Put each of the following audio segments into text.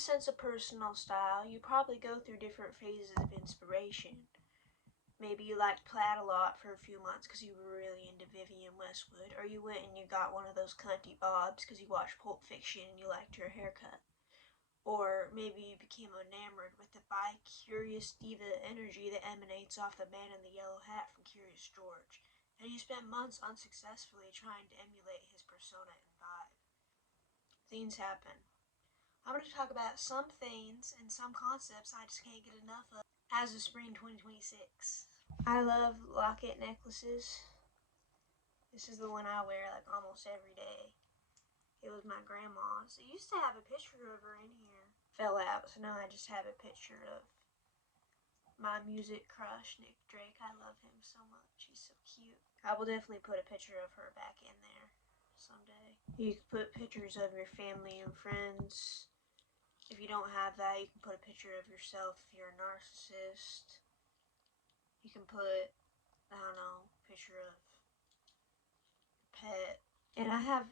sense of personal style. You probably go through different phases of inspiration. Maybe you liked plaid a lot for a few months because you were really into Vivienne Westwood, or you went and you got one of those cunty bobs because you watched Pulp Fiction and you liked her haircut. Or maybe you became enamored with the bi-curious diva energy that emanates off the man in the yellow hat from Curious George, and you spent months unsuccessfully trying to emulate his persona and vibe. Things happen. I'm going to talk about some things and some concepts I just can't get enough of as of spring 2026. I love locket necklaces. This is the one I wear like almost every day. It was my grandma's. It used to have a picture of her in here. Fell out, so now I just have a picture of my music crush, Nick Drake. I love him so much. He's so cute. I will definitely put a picture of her back in there someday. You can put pictures of your family and friends. If you don't have that, you can put a picture of yourself if you're a narcissist. You can put, I don't know, a picture of your pet. And I have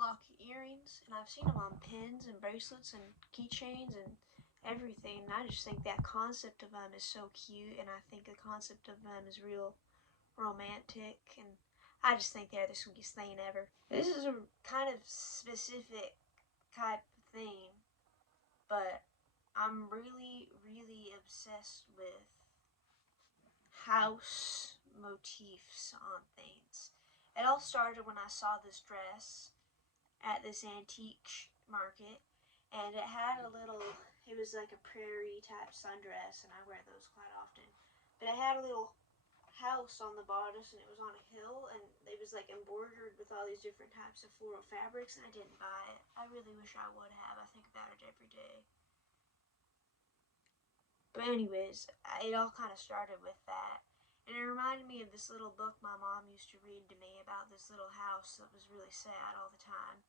locket earrings, and I've seen them on pins and bracelets and keychains and everything. And I just think that concept of them is so cute, and I think the concept of them is real romantic, and I just think they're the sweetest thing ever. This is a kind of specific type of thing, but I'm really, really obsessed with house motifs on things. It all started when I saw this dress at this antique market, and it had a little, it was like a prairie type sundress, and I wear those quite often, but it had a little house on the bodice, and it was on a hill, and it was like embroidered with all these different types of floral fabrics, and I didn't buy it. I really wish I would have. I think about it every day. But anyways, it all kind of started with that, and it reminded me of this little book my mom used to read to me about this little house that was really sad all the time.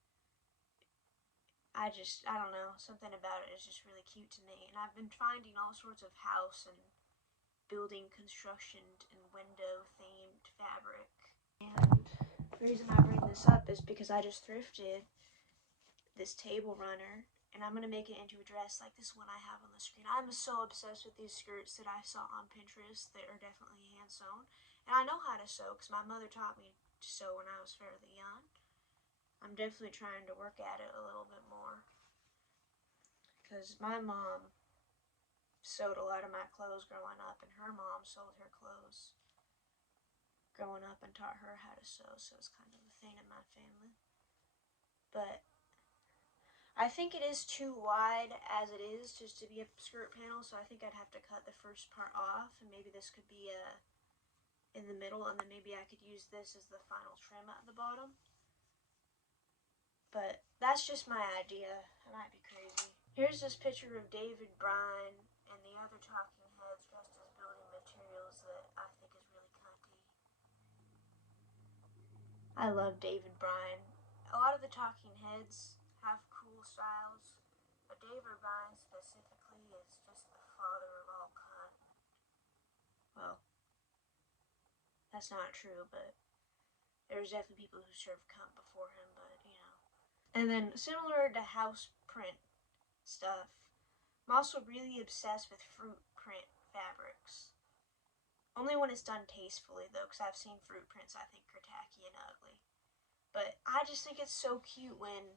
I don't know, something about it is just really cute to me, and I've been finding all sorts of house and building construction and window themed fabric. And the reason I bring this up is because I just thrifted this table runner, and I'm going to make it into a dress like this one I have on the screen. I'm so obsessed with these skirts that I saw on Pinterest that are definitely hand sewn, and I know how to sew because my mother taught me to sew when I was fairly young. I'm definitely trying to work at it a little bit more because my mom sewed a lot of my clothes growing up, and her mom sewed her clothes growing up and taught her how to sew, so it's kind of a thing in my family. But I think it is too wide as it is just to be a skirt panel, so I think I'd have to cut the first part off, and maybe this could be in the middle, and then maybe I could use this as the final trim at the bottom. But that's just my idea. I might be crazy. Here's this picture of David BRYNE and the other talking heads dressed as building materials that I think is really cunty. I love David BRYNE. A lot of the talking heads have cool styles, but David BRYNE specifically is just the father of all cunt. Well, that's not true, but there's definitely people who served cunt before him, but you know. And then similar to house print stuff, I'm also really obsessed with fruit print fabrics. Only when it's done tastefully, though, because I've seen fruit prints I think are tacky and ugly. But I just think it's so cute when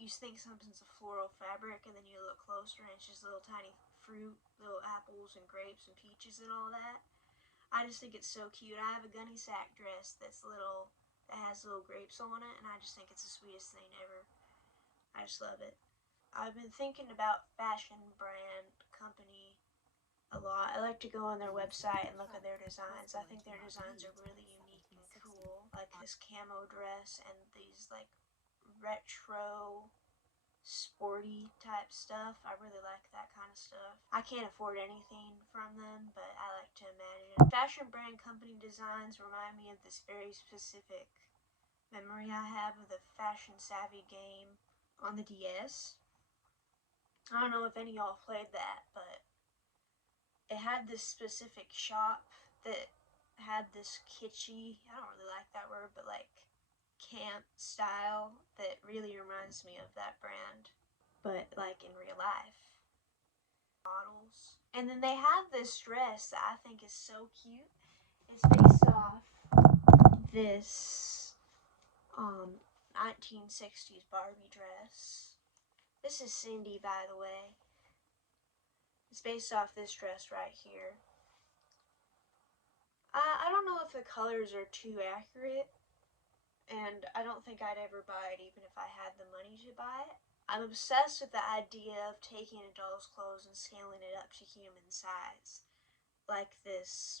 you think something's a floral fabric and then you look closer and it's just little tiny fruit, little apples and grapes and peaches and all that. I just think it's so cute. I have a gunny sack dress that has little grapes on it, and I just think it's the sweetest thing ever. I just love it. I've been thinking about fashion brand company a lot. I like to go on their website and look at their designs. I think their designs are really unique and cool. Like this camo dress and these like retro sporty type stuff. I really like that kind of stuff. I can't afford anything from them, but I like to imagine. Fashion brand company designs remind me of this very specific memory I have of the Fashion Savvy game on the DS. I don't know if any of y'all played that, but it had this specific shop that had this kitschy, I don't really like that word, but like camp style that really reminds me of that brand. but like in real life. Models. And then they have this dress that I think is so cute. It's based off this 1960s Barbie dress. This is Cindy, by the way. It's based off this dress right here. I don't know if the colors are too accurate, and I don't think I'd ever buy it even if I had the money to buy it. I'm obsessed with the idea of taking a doll's clothes and scaling it up to human size, like this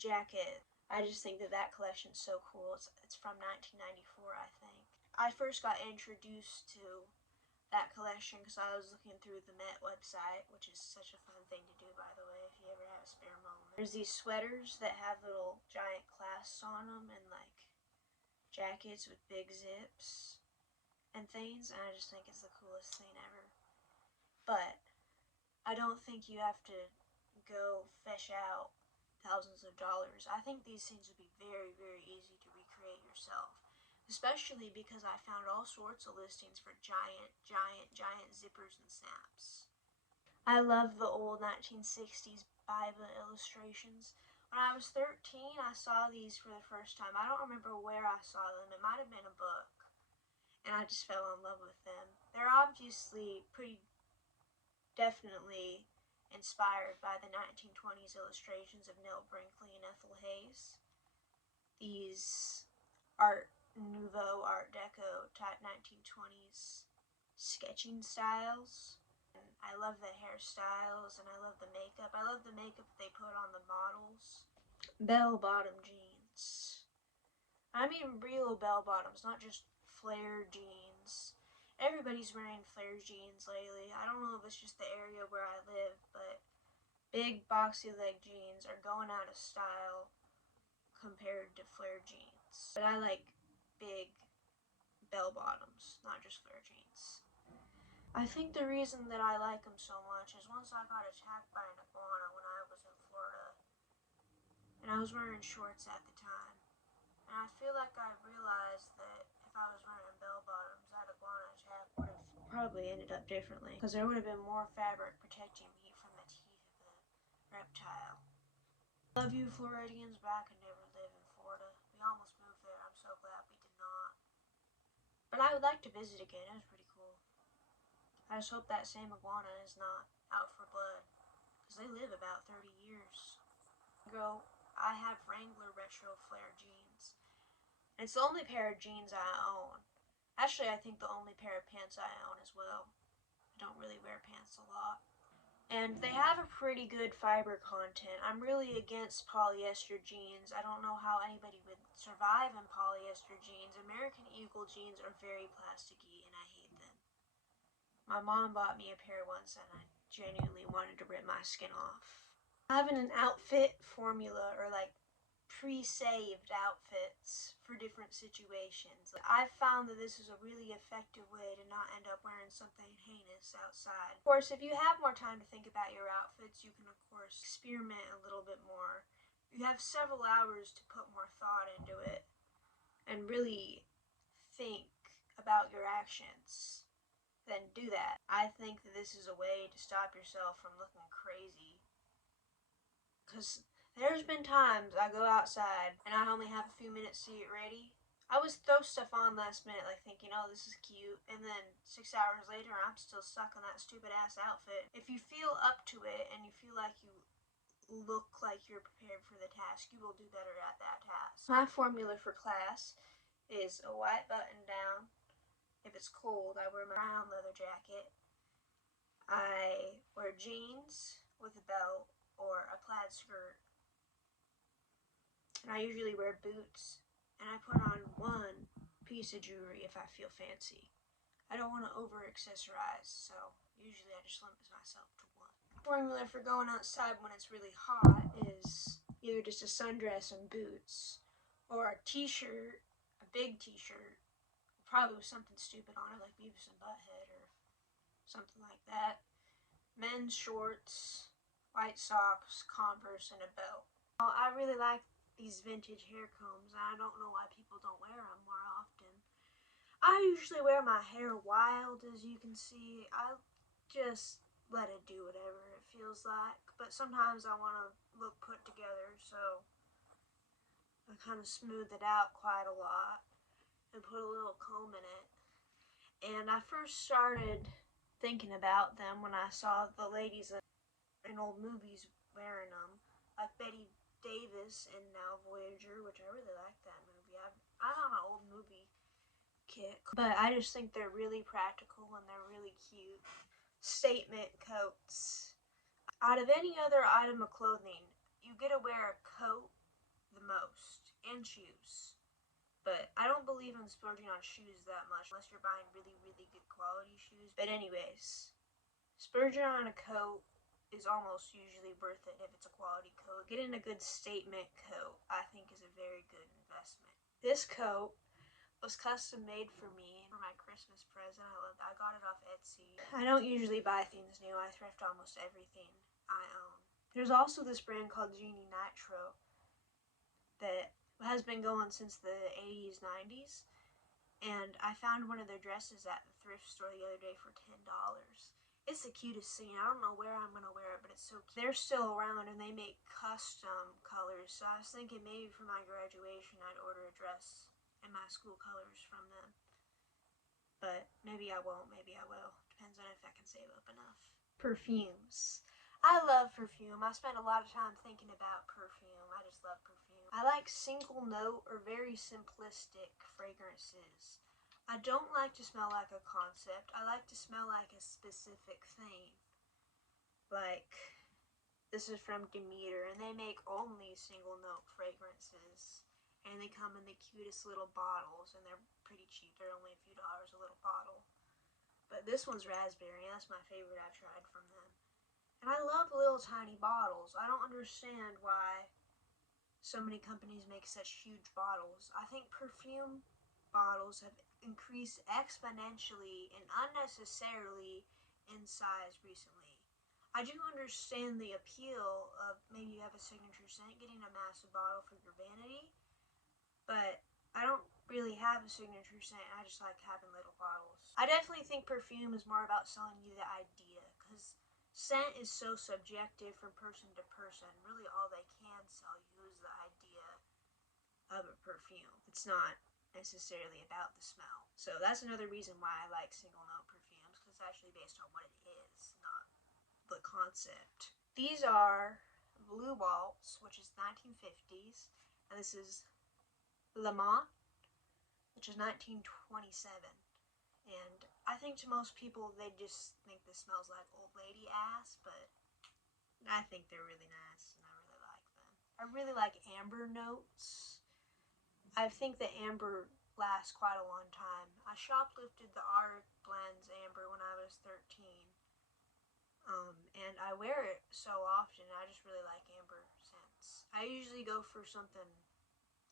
jacket. I just think that collection's so cool. It's from 1994, I think. I first got introduced to that collection because I was looking through the Met website, which is such a fun thing to do, by the way, if you ever have a spare moment. There's these sweaters that have little giant clasps on them and like jackets with big zips and things, and I just think it's the coolest thing ever. But I don't think you have to go fish out thousands of dollars. I think these things would be very, very easy to recreate yourself, especially because I found all sorts of listings for giant zippers and snaps. I love the old 1960s Bible illustrations. When I was 13, I saw these for the first time. I don't remember where I saw them. It might have been a book, and I just fell in love with them. They're obviously pretty definitely inspired by the 1920s illustrations of Neil Brinkley and Ethel Hayes. These Art Nouveau, Art Deco type 1920s sketching styles. I love the hairstyles and I love the makeup. I love the makeup they put on the models. Bell-bottom jeans. I mean real bell-bottoms, not just flare jeans. Everybody's wearing flare jeans lately. I don't know if it's just the area where I live, but big boxy leg jeans are going out of style compared to flare jeans. But I like big bell-bottoms, not just flare jeans. I think the reason that I like them so much is once I got attacked by an iguana when I was in Florida, and I was wearing shorts at the time, and I feel like I realized that if I was wearing bell-bottoms, that iguana attack would have probably ended up differently, because there would have been more fabric protecting me from the teeth of the reptile. Love you Floridians, but I could never live in Florida. We almost moved there. I'm so glad we did not. But I would like to visit again. It was pretty cool. I just hope that same iguana is not out for blood, because they live about 30 years. I have Wrangler retro flare jeans. And it's the only pair of jeans I own. Actually, I think the only pair of pants I own as well. I don't really wear pants a lot. And they have a pretty good fiber content. I'm really against polyester jeans. I don't know how anybody would survive in polyester jeans. American Eagle jeans are very plasticky and I hate them. My mom bought me a pair once and I genuinely wanted to rip my skin off. Having an outfit formula or like pre-saved outfits for different situations. I've found that this is a really effective way to not end up wearing something heinous outside. Of course, if you have more time to think about your outfits, you can of course experiment a little bit more. You have several hours to put more thought into it and really think about your actions. Then do that. I think that this is a way to stop yourself from looking crazy. Because there's been times I go outside and I only have a few minutes to get ready. I always throw stuff on last minute, like thinking, oh, this is cute, and then 6 hours later, I'm still stuck on that stupid ass outfit. If you feel up to it and you feel like you look like you're prepared for the task, you will do better at that task. My formula for class is a white button down. If it's cold, I wear my brown leather jacket. I wear jeans with a belt or a plaid skirt. And I usually wear boots. And I put on one piece of jewelry if I feel fancy. I don't want to over-accessorize, so usually I just limit myself to one. Formula for going outside when it's really hot is either just a sundress and boots, or a t-shirt, a big t-shirt, probably with something stupid on it like Beavis and Butthead or something like that. Men's shorts, white socks, Converse, and a belt. I really like these vintage hair combs. I don't know why people don't wear them more often. I usually wear my hair wild, as you can see. I just let it do whatever it feels like, but sometimes I want to look put together, so I kind of smooth it out quite a lot and put a little comb in it. And I first started thinking about them when I saw the ladies in old movies wearing them, like Betty Davis in Now Voyager, which I really like that movie. I'm on an old movie kick, but I just think they're really practical and they're really cute. Statement coats. Out of any other item of clothing, you get to wear a coat the most, and shoes. But I don't believe in splurging on shoes that much unless you're buying really, really good quality shoes. But anyways, splurging on a coat is almost usually worth it if it's a quality coat. Getting a good statement coat, I think, is a very good investment. This coat was custom made for me for my Christmas present. I got it off Etsy. I don't usually buy things new. I thrift almost everything I own. There's also this brand called Genie Nitro that has been going since the 80s, 90s. And I found one of their dresses at the thrift store the other day for $10. It's the cutest thing. I don't know where I'm going to wear it, but it's so cute. They're still around and they make custom colors. So I was thinking maybe for my graduation I'd order a dress in my school colors from them. But maybe I won't, maybe I will. Depends on if I can save up enough. Perfumes. I love perfume. I spend a lot of time thinking about perfume. I just love perfume. I like single note or very simplistic fragrances. I don't like to smell like a concept. I like to smell like a specific thing. Like, this is from Demeter, and they make only single note fragrances. And they come in the cutest little bottles, and they're pretty cheap. They're only a few dollars a little bottle. But this one's raspberry, and that's my favorite I've tried from them. And I love little tiny bottles. I don't understand why so many companies make such huge bottles. I think perfume bottles have increased exponentially and unnecessarily in size recently. I do understand the appeal of maybe you have a signature scent, getting a massive bottle for your vanity, but I don't really have a signature scent. I just like having little bottles. I definitely think perfume is more about selling you the idea, because scent is so subjective from person to person. Really all they can sell you is the idea of a perfume. It's not necessarily about the smell. So that's another reason why I like single note perfumes, because it's actually based on what it is, not the concept. These are Blue Waltz, which is 1950s, and this is Le Mans, which is 1927. And I think to most people, they just think this smells like old lady ass, but I think they're really nice, and I really like them. I really like amber notes. I think the amber lasts quite a long time. I shoplifted the Art Blends amber when I was 13. And I wear it so often. I just really like amber scents. I usually go for something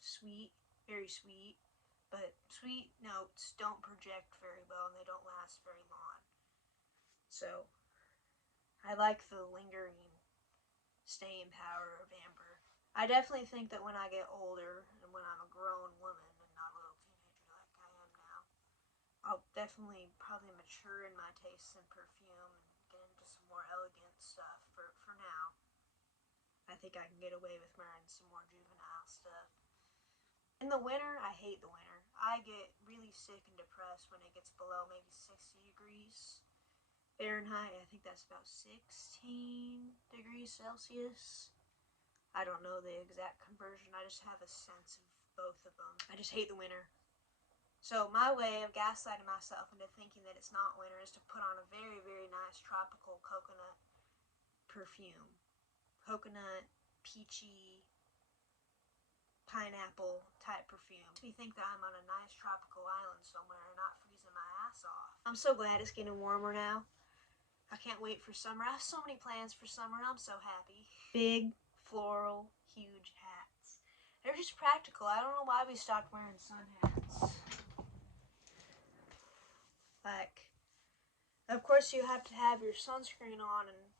sweet, very sweet. But sweet notes don't project very well and they don't last very long. So I like the lingering staying power of amber. I definitely think that when I get older and when I'm a grown woman and not a little teenager like I am now, I'll definitely probably mature in my tastes in perfume and get into some more elegant stuff. For now, I think I can get away with wearing some more juvenile stuff. In the winter, I hate the winter. I get really sick and depressed when it gets below maybe 60 degrees Fahrenheit. I think that's about 16 degrees Celsius. I don't know the exact conversion. I just have a sense of both of them. I just hate the winter. So my way of gaslighting myself into thinking that it's not winter is to put on a very, very nice tropical coconut perfume. Coconut, peachy, pineapple type perfume. Makes me think that I'm on a nice tropical island somewhere and not freezing my ass off. I'm so glad it's getting warmer now. I can't wait for summer. I have so many plans for summer. I'm so happy. Big, floral, huge hats. They're just practical. I don't know why we stopped wearing sun hats. Like, of course you have to have your sunscreen on and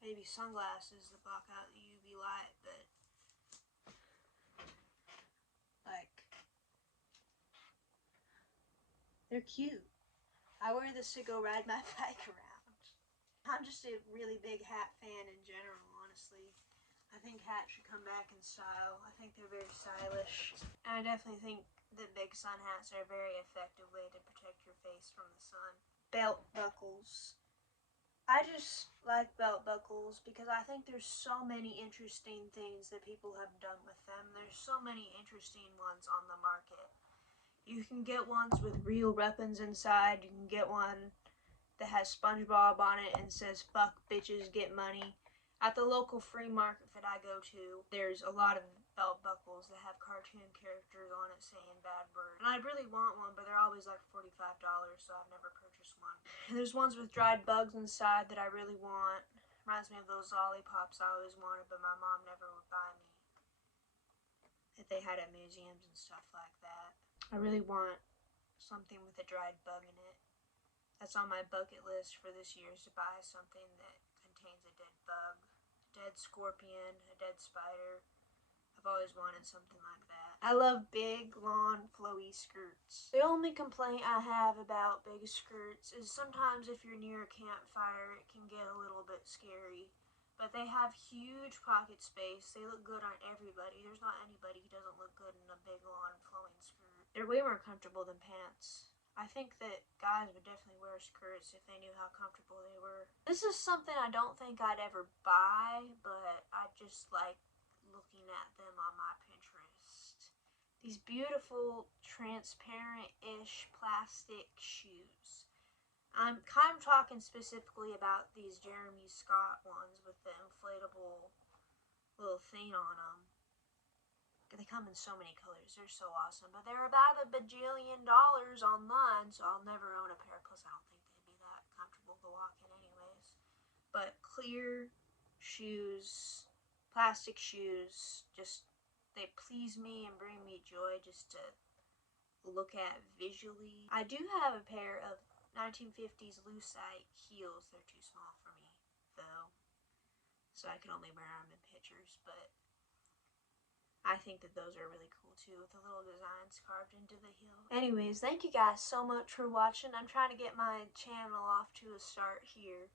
maybe sunglasses to block out the UV light, but like, They're cute. I wear this to go ride my bike around. I'm just a really big hat fan in general, honestly. I think hats should come back in style. I think they're very stylish. And I definitely think that big sun hats are a very effective way to protect your face from the sun. Belt buckles. I just like belt buckles because I think there's so many interesting things that people have done with them. There's so many interesting ones on the market. You can get ones with real weapons inside. You can get one that has SpongeBob on it and says "fuck bitches, get money." At the local flea market that I go to, there's a lot of belt buckles that have cartoon characters on it saying bad words. And I really want one, but they're always like $45, so I've never purchased one. And there's ones with dried bugs inside that I really want. Reminds me of those lollipops I always wanted, but my mom never would buy me. That they had at museums and stuff like that. I really want something with a dried bug in it. That's on my bucket list for this year, is to buy something that contains a dead bug, a dead scorpion, a dead spider. I've always wanted something like that. I love big, long, flowy skirts. The only complaint I have about big skirts is sometimes if you're near a campfire, it can get a little bit scary. But they have huge pocket space. They look good on everybody. There's not anybody who doesn't look good in a big, long, flowing skirt. They're way more comfortable than pants. I think that guys would definitely wear skirts if they knew how comfortable they were. This is something I don't think I'd ever buy, but I just like looking at them on my Pinterest. These beautiful, transparent-ish plastic shoes. I'm kind of talking specifically about these Jeremy Scott ones with the inflatable little thing on them. They come in so many colors. They're so awesome. But they're about $1 bajillion online, so I'll never own a pair. Plus, I don't think they'd be that comfortable to walk in anyways. But clear shoes, plastic shoes, just, they please me and bring me joy just to look at visually. I do have a pair of 1950s lucite heels. They're too small for me, though, so I can only wear them in pictures, but I think that those are really cool too, with the little designs carved into the heel. Anyways, thank you guys so much for watching. I'm trying to get my channel off to a start here.